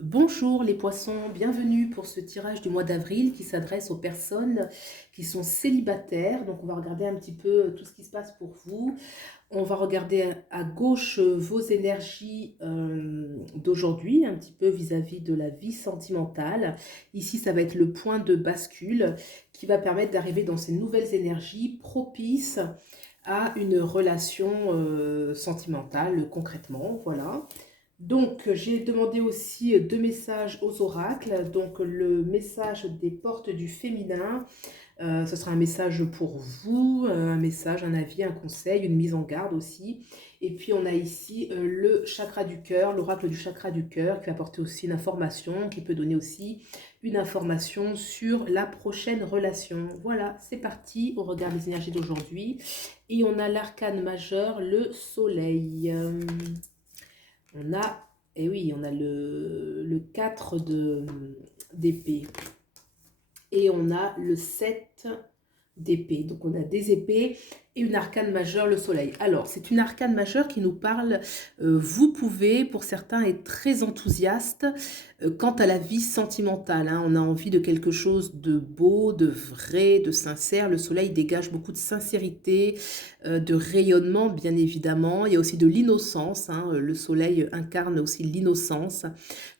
Bonjour les poissons, bienvenue pour ce tirage du mois d'avril qui s'adresse aux personnes qui sont célibataires. Donc on va regarder un petit peu tout ce qui se passe pour vous. On va regarder à gauche vos énergies d'aujourd'hui, un petit peu vis-à-vis de la vie sentimentale. Ici, ça va être le point de bascule qui va permettre d'arriver dans ces nouvelles énergies propices à une relation sentimentale concrètement. Voilà. Donc, j'ai demandé aussi deux messages aux oracles. Donc, le message des portes du féminin, ce sera un message pour vous, un message, un avis, un conseil, une mise en garde aussi. Et puis, on a ici le chakra du cœur, l'oracle du chakra du cœur, qui va apporter aussi une information, qui peut donner aussi une information sur la prochaine relation. Voilà, c'est parti. On regarde les énergies d'aujourd'hui. Et on a l'arcane majeur, le soleil. On a, et oui, on a le 4 d'épée. Et on a le 7 d'épée. Donc on a des épées et une arcane majeure, le soleil. Alors, c'est une arcane majeure qui nous parle, vous pouvez, pour certains, être très enthousiaste quant à la vie sentimentale. Hein. On a envie de quelque chose de beau, de vrai, de sincère. Le soleil dégage beaucoup de sincérité, de rayonnement, bien évidemment. Il y a aussi de l'innocence. Hein. Le soleil incarne aussi l'innocence.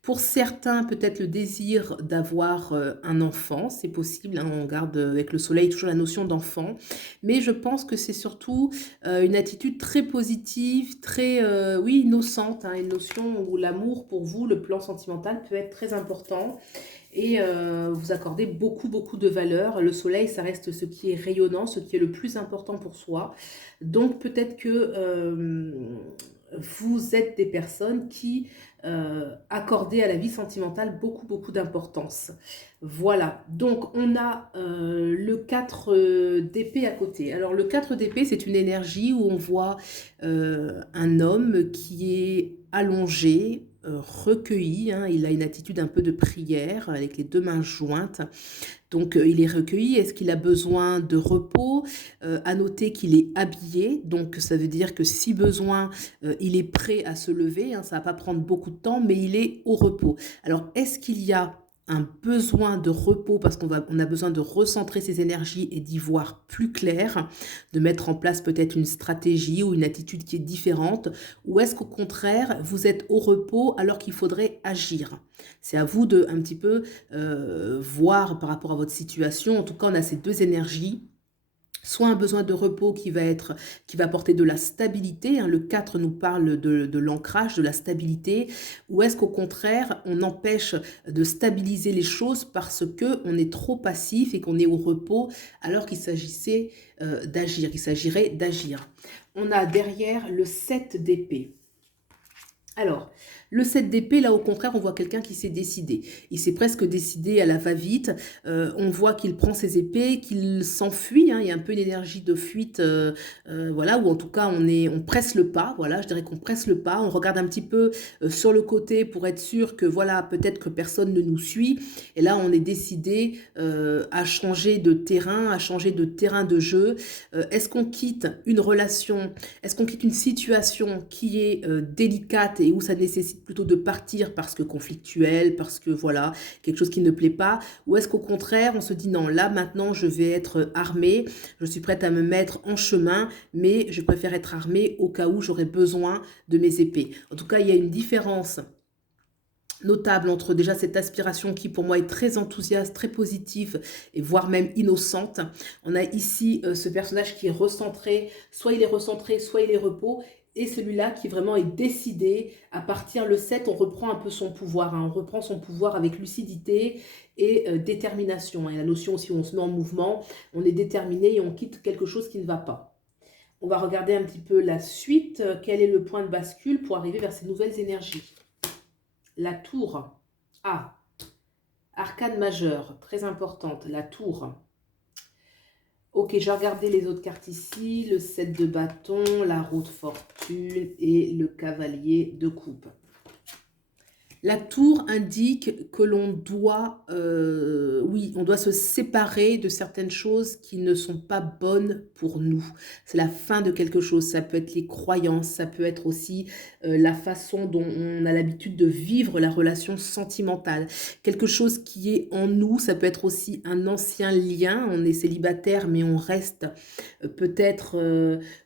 Pour certains, peut-être le désir d'avoir un enfant, c'est possible, hein, on garde avec le soleil toujours la notion d'enfant, mais je pense que c'est surtout une attitude très positive, très, oui, innocente, hein, une notion où l'amour pour vous, le plan sentimental peut être très important et vous accordez beaucoup, beaucoup de valeur. Le soleil, ça reste ce qui est rayonnant, ce qui est le plus important pour soi. Donc peut-être que vous êtes des personnes qui accordaient à la vie sentimentale beaucoup, beaucoup d'importance. Voilà, donc on a le 4 d'épée à côté. Alors le 4 d'épée, c'est une énergie où on voit un homme qui est allongé, recueilli, hein, il a une attitude un peu de prière avec les deux mains jointes. Donc, il est recueilli. Est-ce qu'il a besoin de repos? À noter qu'il est habillé, donc ça veut dire que si besoin, il est prêt à se lever, hein, ça va pas prendre beaucoup de temps, mais il est au repos. Alors, est-ce qu'il y a un besoin de repos parce on a besoin de recentrer ses énergies et d'y voir plus clair, de mettre en place peut-être une stratégie ou une attitude qui est différente, ou est-ce qu'au contraire, vous êtes au repos alors qu'il faudrait agir? C'est à vous de un petit peu voir par rapport à votre situation. En tout cas, on a ces deux énergies. Soit un besoin de repos qui va apporter de la stabilité, hein, le 4 nous parle de l'ancrage, de la stabilité, ou est-ce qu'au contraire, on empêche de stabiliser les choses parce qu'on est trop passif et qu'on est au repos alors qu'il s'agissait d'agir, il s'agirait d'agir. On a derrière le 7 d'épée. Alors, le 7 d'épée, là, au contraire, on voit quelqu'un qui s'est décidé. Il s'est presque décidé à la va-vite. On voit qu'il prend ses épées, qu'il s'enfuit. Hein. Il y a un peu une énergie de fuite, voilà, ou en tout cas, on presse le pas. Voilà, je dirais qu'on presse le pas. On regarde un petit peu sur le côté pour être sûr que, voilà, peut-être que personne ne nous suit. Et là, on est décidé à changer de terrain, à changer de terrain de jeu. Est-ce qu'on quitte une relation? Est-ce qu'on quitte une situation qui est délicate et où ça nécessite plutôt de partir parce que conflictuel, parce que voilà, quelque chose qui ne plaît pas? Ou est-ce qu'au contraire, on se dit non, là maintenant je vais être armée, je suis prête à me mettre en chemin, mais je préfère être armée au cas où j'aurais besoin de mes épées. En tout cas, il y a une différence notable entre déjà cette aspiration qui pour moi est très enthousiaste, très positive et voire même innocente. On a ici ce personnage qui est recentré, soit il est recentré, soit il est repos, et celui-là qui vraiment est décidé à partir le 7, on reprend un peu son pouvoir, hein, on reprend son pouvoir avec lucidité et détermination. Et la notion aussi où on se met en mouvement, on est déterminé et on quitte quelque chose qui ne va pas. On va regarder un petit peu la suite, quel est le point de bascule pour arriver vers ces nouvelles énergies. La tour. Ah, arcane majeure, très importante, la tour. Ok, j'ai regardé les autres cartes ici, le 7 de bâton, la roue de fortune et le cavalier de coupe. La tour indique que l'on doit, oui, on doit se séparer de certaines choses qui ne sont pas bonnes pour nous. C'est la fin de quelque chose. Ça peut être les croyances, ça peut être aussi la façon dont on a l'habitude de vivre la relation sentimentale. Quelque chose qui est en nous, ça peut être aussi un ancien lien. On est célibataire, mais on reste peut-être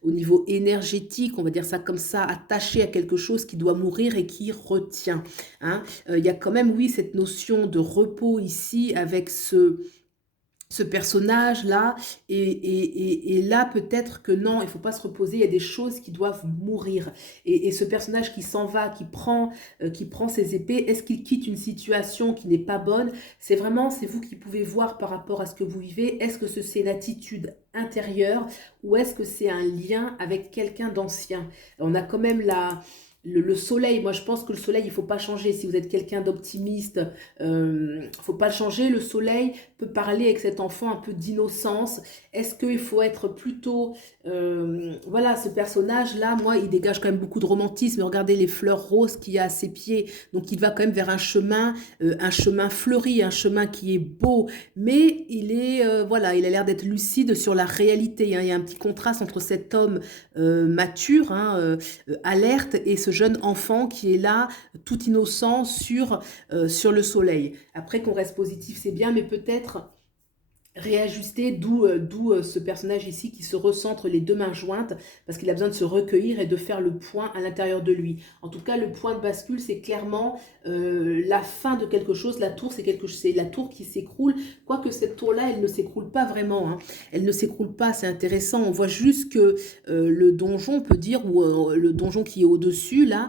au niveau énergétique, on va dire ça comme ça, attaché à quelque chose qui doit mourir et qui retient. Hein. Il y a quand même, oui, cette notion de repos ici avec ce personnage-là, et là, peut-être que non, il ne faut pas se reposer, il y a des choses qui doivent mourir. Et ce personnage qui s'en va, qui prend ses épées, est-ce qu'il quitte une situation qui n'est pas bonne? C'est vraiment, c'est vous qui pouvez voir par rapport à ce que vous vivez. Est-ce que c'est une attitude intérieure ou est-ce que c'est un lien avec quelqu'un d'ancien? On a quand même le soleil. Moi je pense que le soleil, il ne faut pas changer. Si vous êtes quelqu'un d'optimiste, il ne faut pas le changer. Le soleil peut parler avec cet enfant un peu d'innocence. Est-ce qu'il faut être plutôt... voilà, ce personnage-là, moi, il dégage quand même beaucoup de romantisme. Regardez les fleurs roses qu'il y a à ses pieds. Donc il va quand même vers un chemin fleuri, un chemin qui est beau. Mais il est, voilà, il a l'air d'être lucide sur la réalité. Hein. Il y a un petit contraste entre cet homme mature, hein, alerte, et ce jeune enfant qui est là, tout innocent, sur le soleil. Après, qu'on reste positif, c'est bien, mais peut-être réajuster, d'où ce personnage ici qui se recentre les deux mains jointes parce qu'il a besoin de se recueillir et de faire le point à l'intérieur de lui. En tout cas, le point de bascule, c'est clairement la fin de quelque chose. La tour, c'est la tour qui s'écroule, quoique cette tour-là, elle ne s'écroule pas vraiment. Hein. Elle ne s'écroule pas, c'est intéressant. On voit juste que le donjon, on peut dire, ou le donjon qui est au-dessus, là,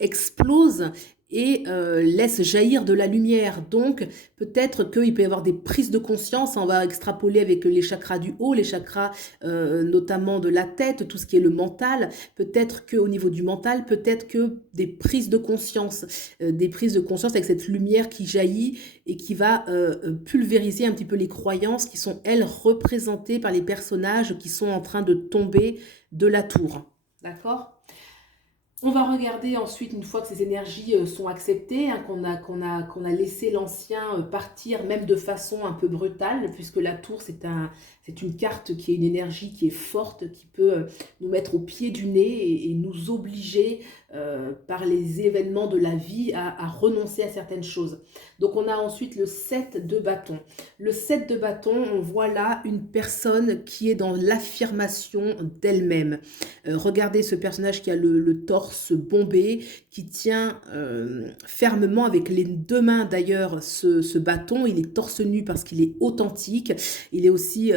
explose et laisse jaillir de la lumière. Donc, peut-être qu'il peut y avoir des prises de conscience. On va extrapoler avec les chakras du haut, les chakras notamment de la tête, tout ce qui est le mental. Peut-être qu'au niveau du mental, peut-être que des prises de conscience avec cette lumière qui jaillit et qui va pulvériser un petit peu les croyances qui sont, elles, représentées par les personnages qui sont en train de tomber de la tour. D'accord ? On va regarder ensuite, une fois que ces énergies sont acceptées, hein, qu'on a laissé l'ancien partir, même de façon un peu brutale, puisque la tour, c'est une carte qui est une énergie qui est forte, qui peut nous mettre au pied du nez et nous obliger par les événements de la vie à renoncer à certaines choses. Donc on a ensuite le 7 de bâton. Le 7 de bâton, on voit là une personne qui est dans l'affirmation d'elle-même. Regardez ce personnage qui a le torse bombé, qui tient fermement avec les deux mains d'ailleurs ce bâton. Il est torse nu parce qu'il est authentique. Il est aussi,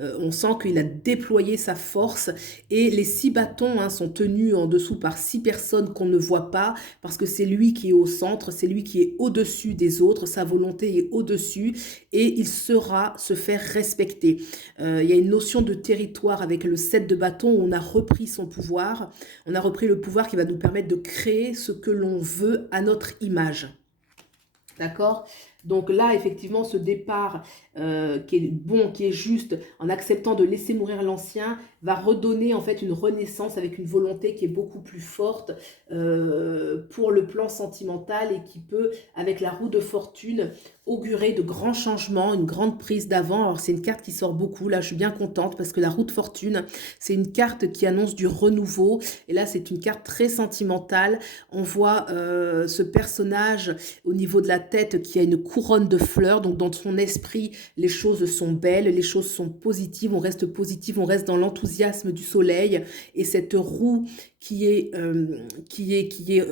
on sent qu'il a déployé sa force. Et les 6 bâtons hein, sont tenus en dessous par 6 personnes qu'on ne voit pas, parce que c'est lui qui est au centre, c'est lui qui est au-dessus des autres, sa volonté est au-dessus, et il saura se faire respecter. Il y a une notion de territoire avec le 7 de bâton où on a repris son pouvoir, on a repris le pouvoir qui va nous permettre de créer ce que l'on veut à notre image. D'accord ? Donc là, effectivement, ce départ qui est bon, qui est juste, en acceptant de laisser mourir l'ancien, va redonner en fait une renaissance avec une volonté qui est beaucoup plus forte pour le plan sentimental et qui peut, avec la roue de fortune, augurer de grands changements, une grande prise d'avant. Alors c'est une carte qui sort beaucoup, là je suis bien contente parce que la roue de fortune, c'est une carte qui annonce du renouveau et là c'est une carte très sentimentale. On voit ce personnage au niveau de la tête qui a une couronne de fleurs, donc dans son esprit les choses sont belles, les choses sont positives, on reste positif, on reste dans l'enthousiasme du soleil et cette roue qui est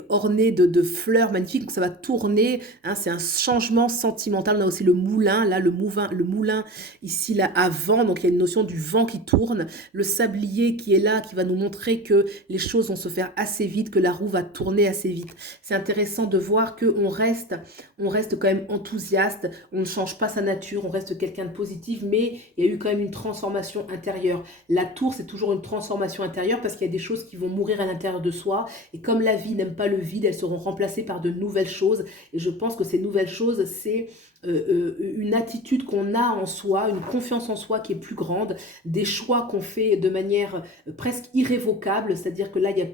ornée de fleurs magnifiques, donc ça va tourner, hein, c'est un changement sentimental. On a aussi le moulin, là le moulin ici là à vent, donc il y a une notion du vent qui tourne, le sablier qui est là, qui va nous montrer que les choses vont se faire assez vite, que la roue va tourner assez vite. C'est intéressant de voir qu'on reste quand même enthousiaste enthousiaste, on ne change pas sa nature, on reste quelqu'un de positif, mais il y a eu quand même une transformation intérieure. La tour, c'est toujours une transformation intérieure parce qu'il y a des choses qui vont mourir à l'intérieur de soi. Et comme la vie n'aime pas le vide, elles seront remplacées par de nouvelles choses. Et je pense que ces nouvelles choses, c'est une attitude qu'on a en soi, une confiance en soi qui est plus grande, des choix qu'on fait de manière presque irrévocable, c'est-à-dire que là, il y a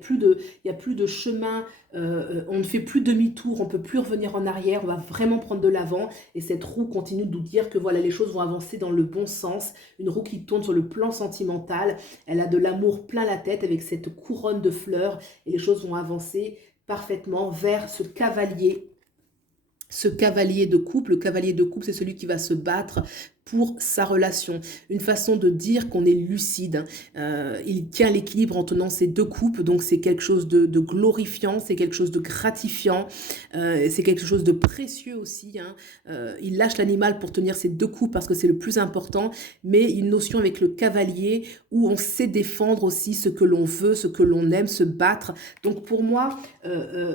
plus de chemin, on ne fait plus demi-tour, on ne peut plus revenir en arrière, on va vraiment prendre de l'avant, et cette roue continue de nous dire que voilà, les choses vont avancer dans le bon sens, une roue qui tourne sur le plan sentimental, elle a de l'amour plein la tête avec cette couronne de fleurs, et les choses vont avancer parfaitement vers ce cavalier de couple. Le cavalier de couple, c'est celui qui va se battre pour sa relation. Une façon de dire qu'on est lucide. Il tient l'équilibre en tenant ces deux coupes, donc c'est quelque chose de glorifiant, c'est quelque chose de gratifiant, c'est quelque chose de précieux aussi. Hein. Il lâche l'animal pour tenir ces deux coupes parce que c'est le plus important, mais une notion avec le cavalier où on sait défendre aussi ce que l'on veut, ce que l'on aime, se battre. Donc pour moi,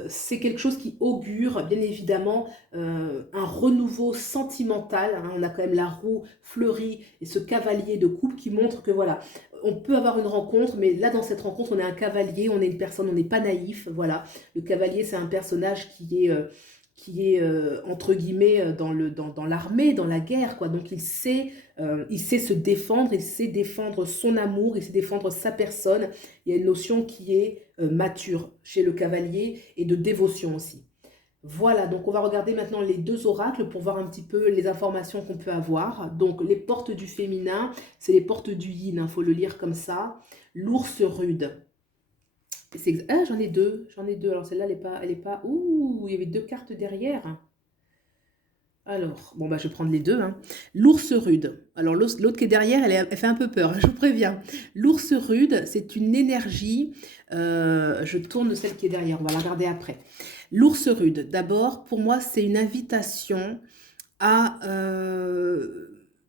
c'est quelque chose qui augure, bien évidemment, un renouveau sentimental. Hein. On a quand même la roue fleurie et ce cavalier de coupe qui montre que voilà, on peut avoir une rencontre, mais là dans cette rencontre, on est un cavalier, on est une personne, on n'est pas naïf. Voilà, le cavalier, c'est un personnage qui est entre guillemets dans l'armée, dans la guerre, quoi. Donc il sait se défendre, il sait défendre son amour, il sait défendre sa personne. Il y a une notion qui est mature chez le cavalier et de dévotion aussi. Voilà, donc on va regarder maintenant les deux oracles pour voir un petit peu les informations qu'on peut avoir. Donc les portes du féminin, c'est les portes du yin, il faut le lire comme ça. L'ours rude. Ah, j'en ai deux. Alors celle-là, elle est pas... Ouh, il y avait deux cartes derrière. Alors, bon, bah, je vais prendre les deux. Hein. L'ours rude. Alors, l'autre qui est derrière, elle fait un peu peur, je vous préviens. L'ours rude, c'est une énergie. Je tourne celle qui est derrière, on va la regarder après. L'ours rude, d'abord, pour moi, c'est une invitation à...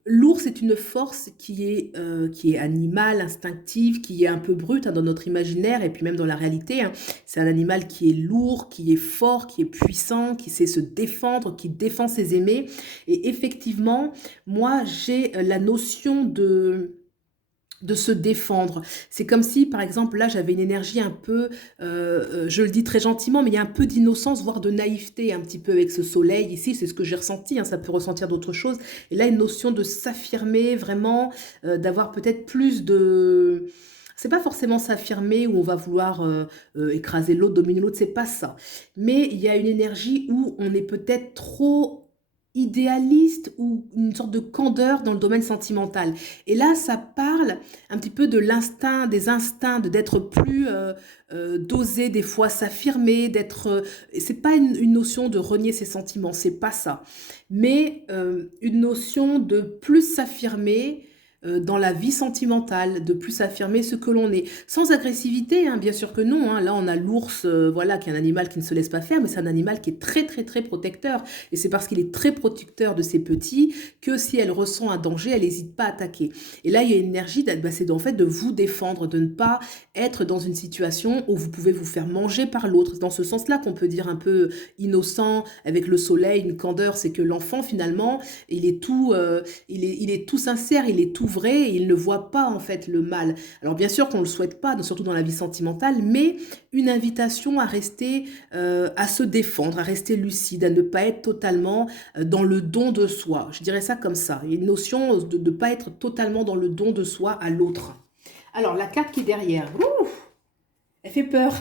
L'ours est une force qui est animale, instinctive, qui est un peu brute hein, dans notre imaginaire et puis même dans la réalité. Hein. C'est un animal qui est lourd, qui est fort, qui est puissant, qui sait se défendre, qui défend ses aimés. Et effectivement, moi, j'ai la notion de se défendre. C'est comme si, par exemple, là, j'avais une énergie un peu, je le dis très gentiment, mais il y a un peu d'innocence, voire de naïveté, un petit peu avec ce soleil ici, c'est ce que j'ai ressenti, hein, ça peut ressentir d'autres choses. Et là, une notion de s'affirmer, vraiment, d'avoir peut-être plus de... C'est pas forcément s'affirmer où on va vouloir écraser l'autre, dominer l'autre, c'est pas ça. Mais il y a une énergie où on est peut-être trop idéaliste ou une sorte de candeur dans le domaine sentimental. Et là, ça parle un petit peu de l'instinct, des instincts, d'être plus d'oser des fois s'affirmer, d'être... c'est pas une notion de renier ses sentiments, c'est pas ça. Mais une notion de plus s'affirmer dans la vie sentimentale, de plus affirmer ce que l'on est. Sans agressivité, hein, bien sûr que non. Hein. Là, on a l'ours, voilà, qui est un animal qui ne se laisse pas faire, mais c'est un animal qui est très, très, très protecteur. Et c'est parce qu'il est très protecteur de ses petits que si elle ressent un danger, elle n'hésite pas à attaquer. Et là, il y a une énergie, c'est en fait de vous défendre, de ne pas être dans une situation où vous pouvez vous faire manger par l'autre. C'est dans ce sens-là qu'on peut dire un peu innocent, avec le soleil, une candeur, c'est que l'enfant, finalement, il est tout sincère, il est tout vrai et il ne voit pas en fait le mal. Alors bien sûr qu'on ne le souhaite pas, surtout dans la vie sentimentale, mais une invitation à rester, à se défendre, à rester lucide, à ne pas être totalement dans le don de soi. Je dirais ça comme ça. Il y a une notion de ne pas être totalement dans le don de soi à l'autre. Alors la carte qui est derrière, elle fait peur.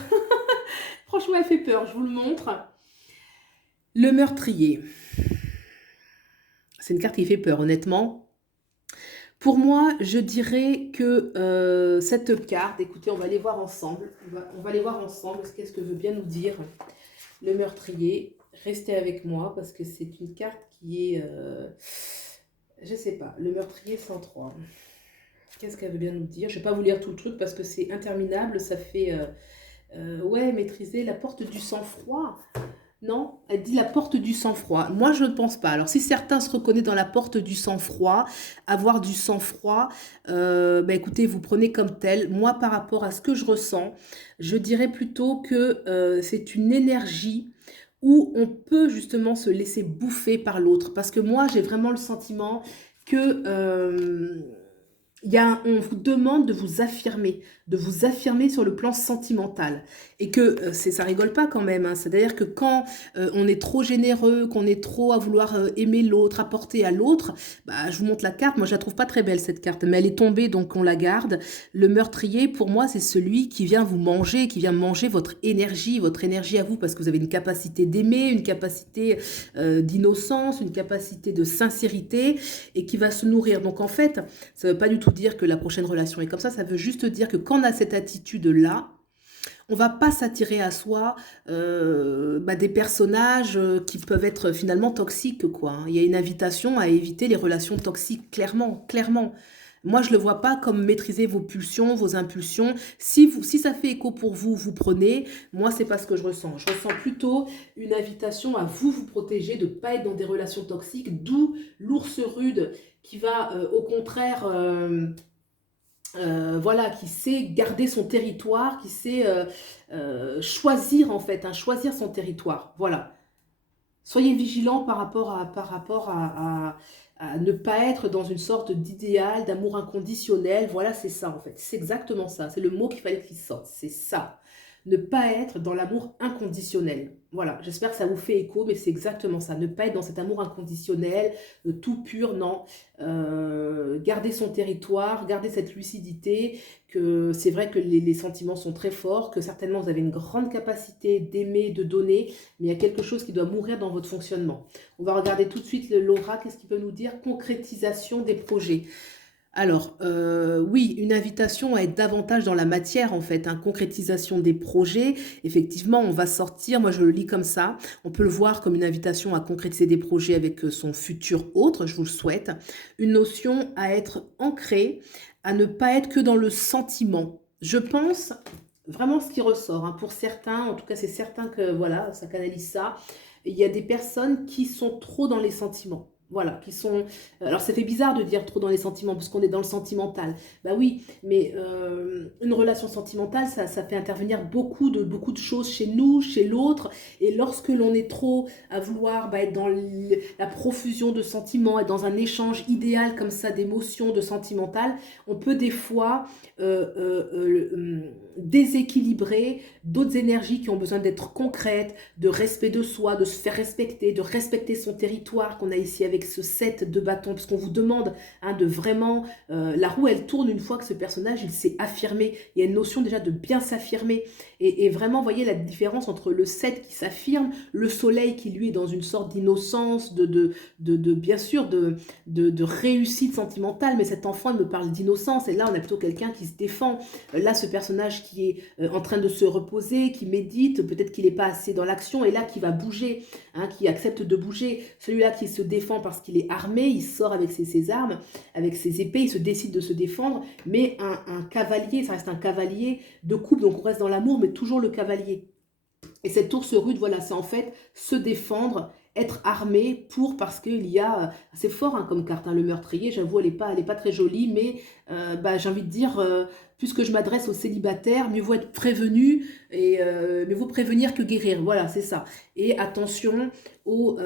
Franchement, elle fait peur, je vous le montre. Le meurtrier. C'est une carte qui fait peur, honnêtement. Pour moi, je dirais que cette carte, écoutez, on va aller voir ensemble. On va aller voir ensemble qu'est-ce que veut bien nous dire le meurtrier. Restez avec moi parce que c'est une carte qui est, je sais pas, le meurtrier 103. Qu'est-ce qu'elle veut bien nous dire? Je vais pas vous lire tout le truc parce que c'est interminable. Ça fait, ouais, maîtriser la porte du sang-froid. Non, elle dit la porte du sang-froid. Moi, je ne pense pas. Alors, si certains se reconnaissent dans la porte du sang-froid, avoir du sang-froid, écoutez, vous prenez comme tel. Moi, par rapport à ce que je ressens, je dirais plutôt que c'est une énergie où on peut justement se laisser bouffer par l'autre. Parce que moi, j'ai vraiment le sentiment que on vous demande de vous affirmer sur le plan sentimental. Et que ça rigole pas quand même, hein. C'est-à-dire que quand on est trop généreux, qu'on est trop à vouloir aimer l'autre, apporter à l'autre, bah, je vous montre la carte. Moi, je la trouve pas très belle, cette carte, mais elle est tombée, donc on la garde. Le meurtrier, pour moi, c'est celui qui vient vous manger, qui vient manger votre énergie à vous, parce que vous avez une capacité d'aimer, une capacité d'innocence, une capacité de sincérité, et qui va se nourrir. Donc en fait, ça veut pas du tout dire que la prochaine relation est comme ça veut juste dire que quand on a cette attitude-là, on va pas s'attirer à soi des personnages qui peuvent être finalement toxiques, quoi, hein. Il y a une invitation à éviter les relations toxiques, clairement, clairement. Moi, je le vois pas comme maîtriser vos pulsions, vos impulsions. Si ça fait écho pour vous, vous prenez. Moi, c'est pas ce que je ressens. Je ressens plutôt une invitation à vous protéger, de pas être dans des relations toxiques, d'où l'ours rude qui va au contraire voilà, qui sait garder son territoire, qui sait choisir en fait, hein, choisir son territoire. Voilà. Soyez vigilants à ne pas être dans une sorte d'idéal, d'amour inconditionnel. Voilà, c'est ça en fait. C'est exactement ça. C'est le mot qu'il fallait qu'il sorte. C'est ça. Ne pas être dans l'amour inconditionnel. Voilà, j'espère que ça vous fait écho, mais c'est exactement ça. Ne pas être dans cet amour inconditionnel, tout pur, non. Garder son territoire, garder cette lucidité, que c'est vrai que les sentiments sont très forts, que certainement vous avez une grande capacité d'aimer, de donner, mais il y a quelque chose qui doit mourir dans votre fonctionnement. On va regarder tout de suite Laura, qu'est-ce qu'il peut nous dire? Concrétisation des projets. Alors, oui, une invitation à être davantage dans la matière, en fait, hein, concrétisation des projets. Effectivement, on va sortir, moi je le lis comme ça, on peut le voir comme une invitation à concrétiser des projets avec son futur autre, je vous le souhaite. Une notion à être ancrée, à ne pas être que dans le sentiment. Je pense vraiment ce qui ressort, hein, pour certains, en tout cas c'est certain que voilà, ça canalise ça. Il y a des personnes qui sont trop dans les sentiments. Voilà, qui sont... Alors ça fait bizarre de dire trop dans les sentiments, parce qu'on est dans le sentimental. Bah oui, mais une relation sentimentale, ça fait intervenir beaucoup de choses chez nous, chez l'autre. Et lorsque l'on est trop à vouloir être dans la profusion de sentiments, être dans un échange idéal comme ça d'émotions, de sentimental, on peut des fois déséquilibrer d'autres énergies qui ont besoin d'être concrètes, de respect de soi, de se faire respecter, de respecter son territoire qu'on a ici avec ce set de bâtons, parce qu'on vous demande de vraiment... la roue, elle tourne une fois que ce personnage, il s'est affirmé. Il y a une notion déjà de bien s'affirmer. Et vraiment, voyez la différence entre le 7 qui s'affirme, le soleil qui, lui, est dans une sorte d'innocence, bien sûr, de réussite sentimentale. Mais cet enfant, il me parle d'innocence. Et là, on a plutôt quelqu'un qui se défend. Là, ce personnage qui est en train de se reposer, qui médite, peut-être qu'il n'est pas assez dans l'action, et là, qui va bouger, hein, qui accepte de bouger. Celui-là qui se défend parce qu'il est armé, il sort avec ses armes, avec ses épées, il se décide de se défendre. Mais un cavalier, ça reste un cavalier de coupe, donc on reste dans l'amour, mais toujours le cavalier. Et cette ours rude, voilà, c'est en fait se défendre, être armé parce qu'il y a... C'est fort hein, comme carte, hein, le meurtrier, j'avoue, elle est pas très jolie, mais j'ai envie de dire, puisque je m'adresse aux célibataires, mieux vaut être prévenu, et mieux vaut prévenir que guérir, voilà, c'est ça. Et attention aux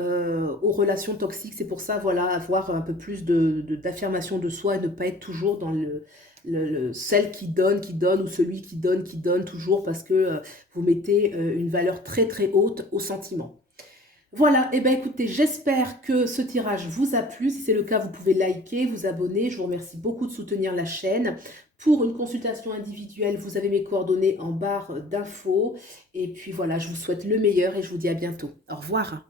relations toxiques, c'est pour ça, voilà, avoir un peu plus d'affirmation de soi et ne pas être toujours dans celle qui donne, ou celui qui donne toujours, parce que vous mettez une valeur très très haute au sentiment. Voilà, et bien écoutez, j'espère que ce tirage vous a plu. Si c'est le cas, vous pouvez liker, vous abonner. Je vous remercie beaucoup de soutenir la chaîne. Pour une consultation individuelle, vous avez mes coordonnées en barre d'infos. Et puis voilà, je vous souhaite le meilleur et je vous dis à bientôt. Au revoir.